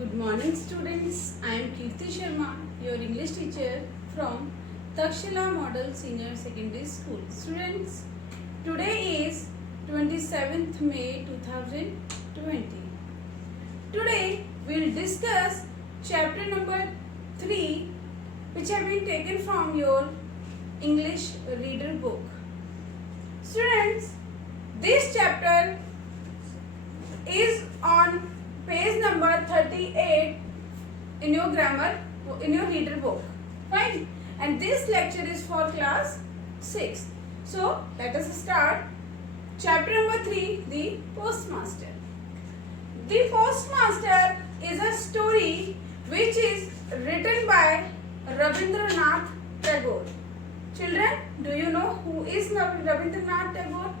Good morning students. I am Kirti Sharma, your English teacher from Takshila Model Senior Secondary School. Students, today is 27th May 2020. Today we will discuss chapter number 3 which have been taken from your English reader book. Students, this chapter is on page number 38 in your grammar, in your reader book. Fine. And this lecture is for class 6. So, let us start. Chapter number 3, The Postmaster. The Postmaster is a story which is written by Rabindranath Tagore. Children, do you know who is Rabindranath Tagore?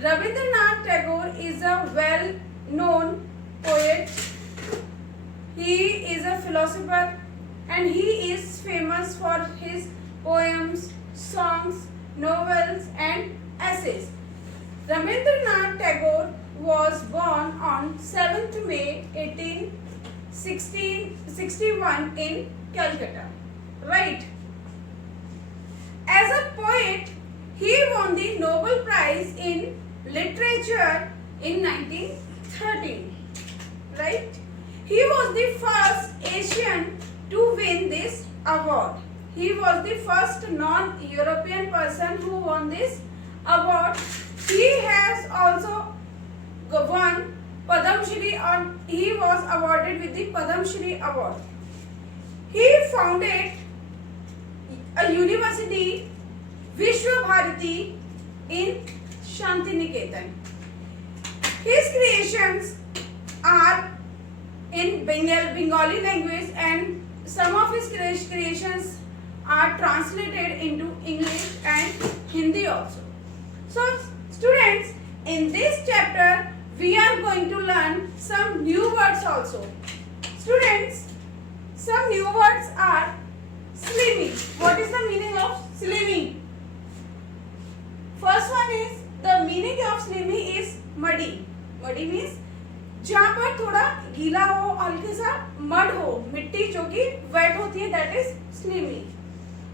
Rabindranath Tagore is a well-known poet. He is a philosopher and he is famous for his poems, songs, novels and essays. Rabindranath Tagore was born on 7th May 1861 in Calcutta. Right. As a poet, he won the Nobel Prize in Literature in 1913. Right? He was the first Asian to win this award. He was the first non-European person who won this award. He has also won Padma Shri, or he was awarded with the Padma Shri award. He founded a university, Vishwa Bharati, in Shantiniketan. His creations are in Bengali language and some of his creations are translated into English and Hindi also. So students, in this chapter we are going to learn some new words also. Students, some new words are slimy. What is the meaning of slimy? First one is, the meaning of slimy is muddy. Muddy means जहाँ पर थोड़ा गीला हो, हल्के सा mud हो, मिट्टी जो कि वेट होती है, that is slimy.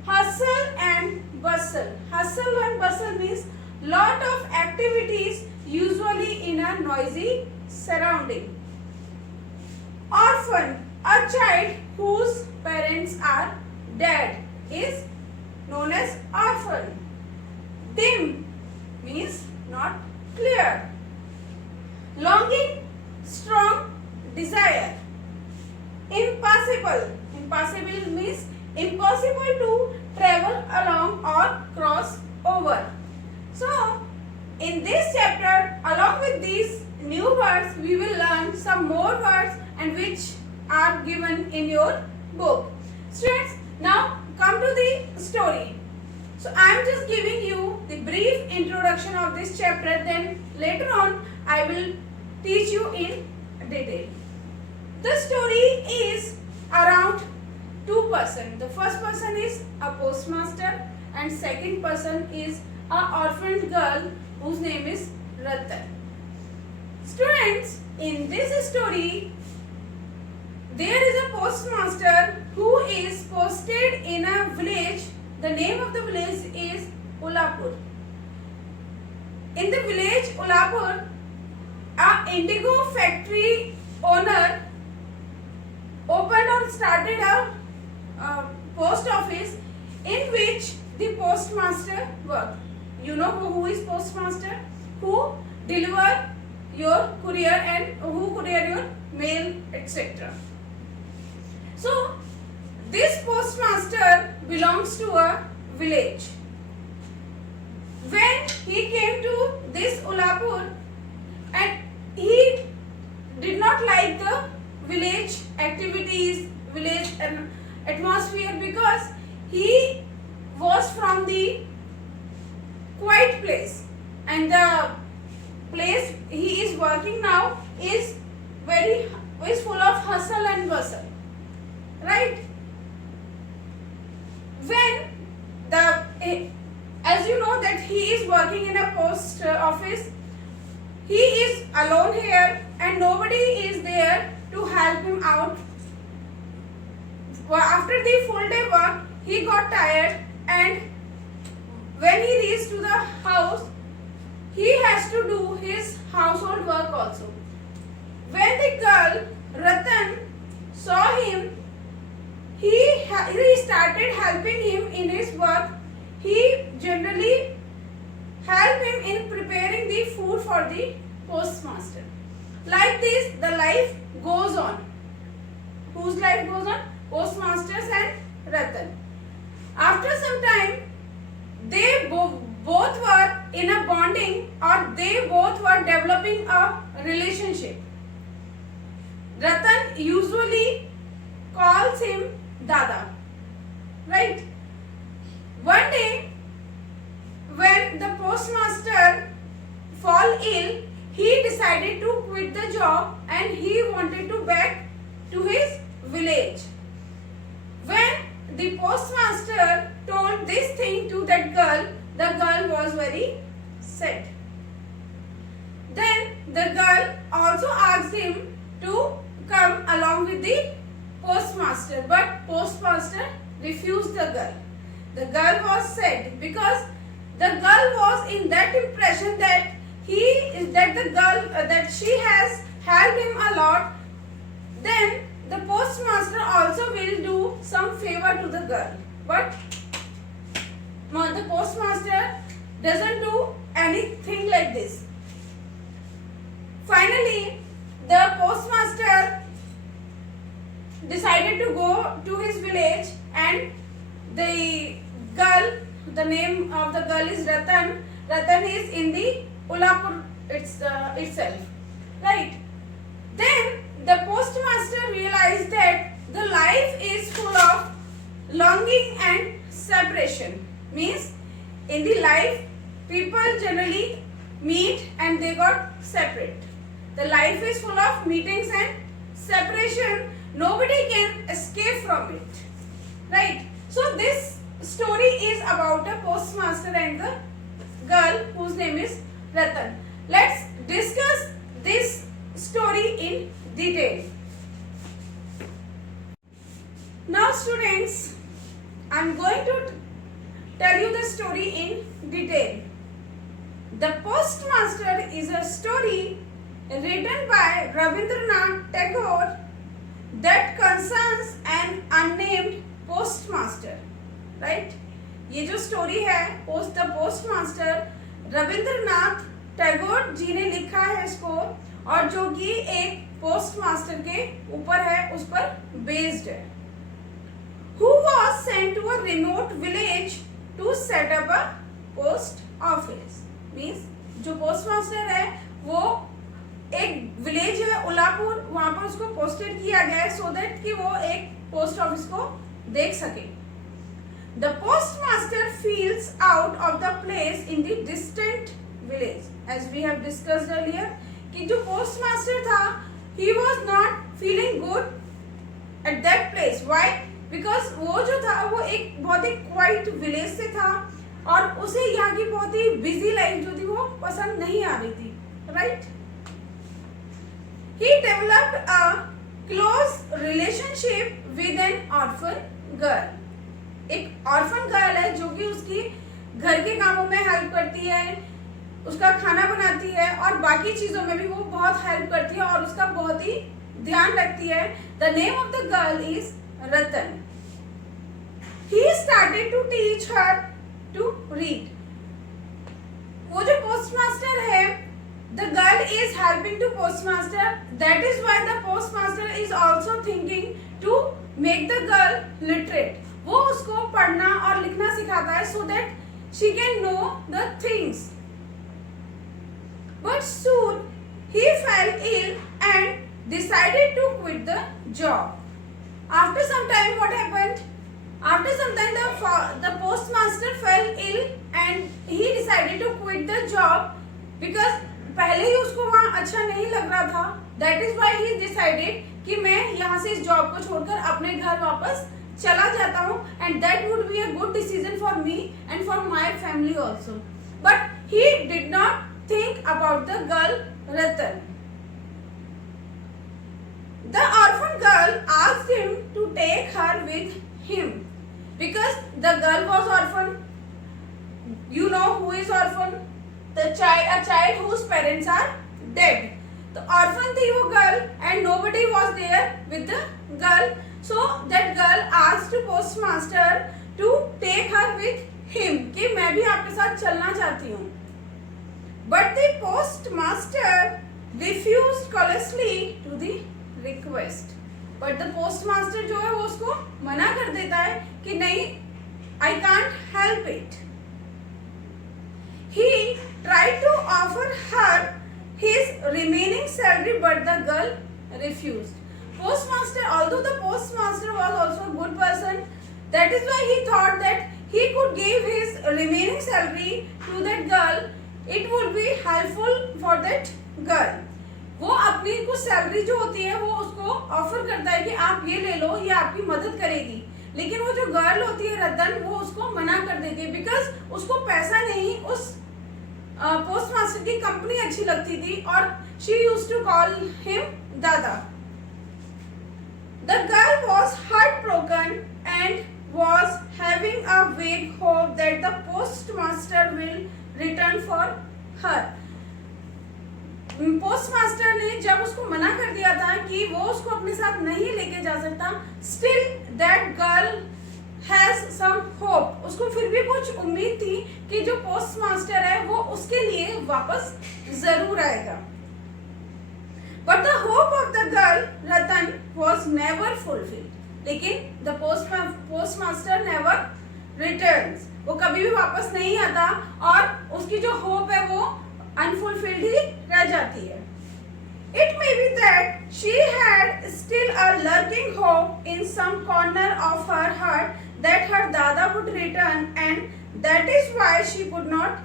Hustle and bustle. Hustle and bustle means lot of activities usually in a noisy surrounding. Orphan, a child whose parents are dead, is known as orphan. Dim means not clear. Longing, strong desire. Impossible. Impossible means impossible to travel along or cross over. So, in this chapter, along with these new words, we will learn some more words and which are given in your book. Students, now come to the story. So, I am just giving you the brief introduction of this chapter. Then later on, I will teach you in detail. The story is around two persons. The first person is a postmaster and second person is a orphaned girl whose name is Ratan. Students, in this story, there is a postmaster who is posted in a village. The name of the village is Ulapur. In the village Ulapur, an indigo factory owner opened or started a post office in which the postmaster worked. You know who is postmaster? Who deliver your courier and who courier your mail, etc. So, this postmaster belongs to a village. When he came to this Ulapur, and he did not like the village activities, village atmosphere, because he was from the quiet place and the place he is working now is full of hustle and bustle. Right? When as you know that he is working in a post office, he is alone here and nobody is there to help him out after the full day work, he got tired, and when he reached to the house, he has to do his household work also. When the girl Ratan saw him, he started helping him in his work. He generally helped him in preparing the food for the postmaster. Like this, the life goes on. Whose life goes on? Postmasters and Ratan. After some time, they both were in a bonding, or they both were developing a relationship. Ratan usually calls him Dada, right? One day, when the postmaster fall ill, he decided to quit the job and he wanted to back to his village. When the postmaster told this thing to that girl, the girl was very sad. Then the girl also asked him to come along with the postmaster, but postmaster refused the girl. The girl was sad because the girl was in that impression that that she has helped him a lot. Then the postmaster also will do some favor to the girl, but the postmaster doesn't do anything like this. Finally, the postmaster decided to go to his village, and the girl, the name of the girl is Ratan. Ratan is in the Ullapur itself, right? Then the postmaster realized that the life is full of longing and separation. Means in the life, people generally meet and they got separate. The life is full of meetings and separation. Nobody can escape from it, right? So this story is about a postmaster and the girl whose name is Ratan. Let's discuss this story in detail. Now students, I am going to tell you the story in detail. The Postmaster is a story written by Rabindranath Tagore that concerns an unnamed postmaster, right? ये जो story है the postmaster Rabindranath Tagore ji ने लिखा है इसको, और जो कि एक पोस्टमास्टर के ऊपर है, उस पर बेस्ड है. Who was sent to a remote village to set up a post office? Means जो पोस्टमास्टर है वो एक विलेज है उलापुर, वहां पर उसको पोस्टेड किया गया है सो दैट कि वो एक पोस्ट ऑफिस को देख सके. The postmaster feels out of the place in the distant village, as we have discussed earlier. कि जो postmaster था, he was not feeling good at that place. Why? Because वो जो था वो एक बहुत ही quiet village से था और उसे यहाँ की बहुत ही busy life जो थी वो पसंद नहीं आ रही थी, right? He developed a close relationship with an orphan girl. एक ऑर्फन गर्ल है जो कि उसकी घर के कामों में हेल्प करती है, उसका खाना बनाती है और बाकी चीजों में भी वो बहुत हेल्प करती है और उसका बहुत ही ध्यान रखती है. The name of the girl is Ratan. He started to teach her to read. वो जो पोस्टमास्टर है, the girl is helping to postmaster. That is why the postmaster is also thinking to make the girl literate. वो उसको पढ़ना और लिखना सिखाता है so that she can know the things. But soon he fell ill and decided to quit the job. After some time what happened? After some time the postmaster fell ill and he decided to quit the job because पहले ही उसको वहां अच्छा नहीं लग रहा था. That is why he decided कि मैं यहाँ से इस जॉब को छोड़कर अपने घर वापस चला जाता हूँ, and that would be a good decision for me and for my family also. But he did not think about the girl Ratan. The orphan girl asked him to take her with him because the girl was orphan. You know who is orphan? A child whose parents are dead. तो orphan थी वो girl and nobody was there with the girl. So that girl asked postmaster to take her with him कि मैं भी आपके साथ चलना चाहती हूँ. But the postmaster refused callously to the request. But the postmaster जो है वो उसको मना कर देता है कि नहीं, I can't help it. He tried to offer her his remaining salary, but the girl refused. Postmaster, although the postmaster was also a good person, that is why he thought that he could give his remaining salary to that girl. It would be helpful for that girl. वो अपनी कुछ salary जो होती है वो उसको offer करता है कि आप ये ले लो, ये आपकी मदद करेगी. लेकिन वो जो गर्ल होती है रतन, वो उसको मना कर देती है बिकॉज उसको पैसा नहीं, उस पोस्टमास्टर की कंपनी अच्छी लगती थी और she used to call him dada. The girl was heartbroken and was having a vague hope that the postmaster will return for her. Postmaster ने जब उसको मना कर दिया था कि वो उसको अपने साथ नहीं लेके जा सकता, still that girl has some hope. उसको फिर भी कुछ उम्मीद थी कि जो पोस्टमास्टर है वो उसके लिए वापस जरूर आएगा. But the hope of the girl Ratan was never fulfilled. लेकिन द पोस्टमास्टर नेवर रिटर्न्स. वो कभी भी वापस नहीं आता और उसकी जो होप है वो अनफुलफिल्ड ही रह जाती है. It may be that she had still a lurking hope in some corner of her heart that her dada would return, and that is why she could not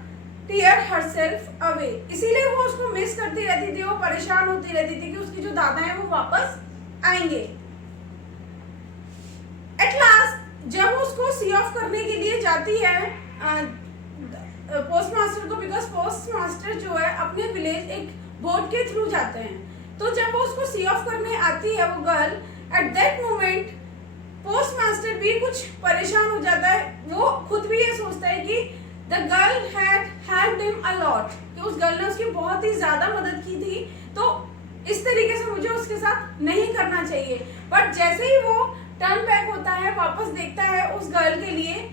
tear herself away. इसीलिए वो उसको miss करती रहती थी, वो परेशान होती रहती थी कि उसकी जो दादा है वो वापस आएंगे. At last, जब उसको सी ऑफ करने के लिए जाती है पोस्टमास्टर को, बिकॉज पोस्टमास्टर जो है अपने विलेज एक बोट के थ्रू जाते हैं, तो जब वो उसको सी ऑफ करने आती है वो girl, at that moment postmaster भी कुछ परेशान हो जाता है. वो खुद भी ये सोचता है कि the girl had helped him a lot, कि उस गर्ल ने उसकी बहुत ही ज्यादा मदद की थी, तो इस तरीके से मुझे उसके साथ नहीं करना चाहिए. बट जैसे ही वो टर्न बैक होता है, वापस देखता है उस गर्ल के लिए,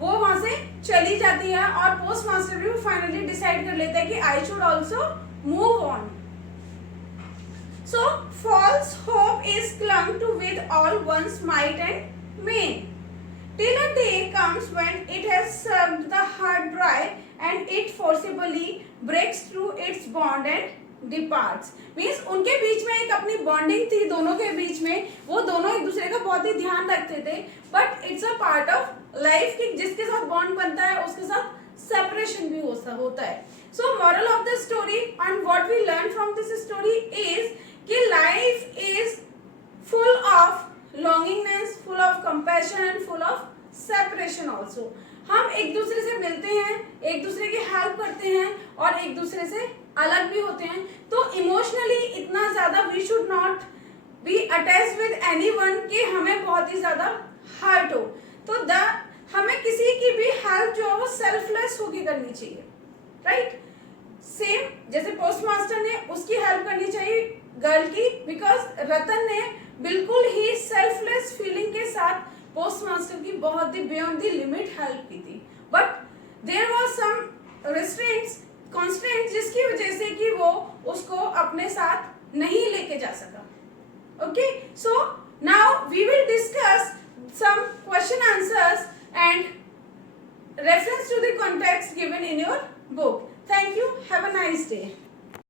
वो वहां से चली जाती है और पोस्टमास्टर भी फाइनली डिसाइड कर लेता है कि I should also move on. So false hope is clung to with all one's might and main till a day comes when it has sucked the heart dry and it forcibly breaks through its bond and departs. Means उनके बीच में एक अपनी bonding थी दोनों के बीच में, वो दोनों एक दूसरे का बहुत ही ध्यान रखते थे, but it's a part of life कि जिसके साथ बॉन्ड बनता है उसके साथ सेपरेशन भी होता है. So moral of the story and what we learn from this story is कि life is full of longingness, full of compassion and full of separation also. हम एक दूसरे से मिलते हैं, एक दूसरे की हेल्प करते हैं और एक दूसरे से अलग भी होते हैं. तो इमोशनली इतना ज्यादा we should not be attach with anyone कि हमें बहुत ही ज्यादा हर्ट हो. तो हमें किसी की भी हेल्प जो है वो सेल्फलेस होके करनी चाहिए, राइट. सेम जैसे पोस्टमास्टर ने उसकी हेल्प करनी चाहिए गर्ल की, बिकॉज रतन ने बिल्कुल ही सेल्फलेस फीलिंग के साथ पोस्टमास्टर की बहुत ही बियॉन्ड द लिमिट हेल्प की थी. But there was some restraints, constraints, जिसकी वजह से कि वो उसको अपने साथ नहीं लेके जा सका. Okay, so now we will discuss some question answers and reference to the context given in your book. Thank you. Have a nice day.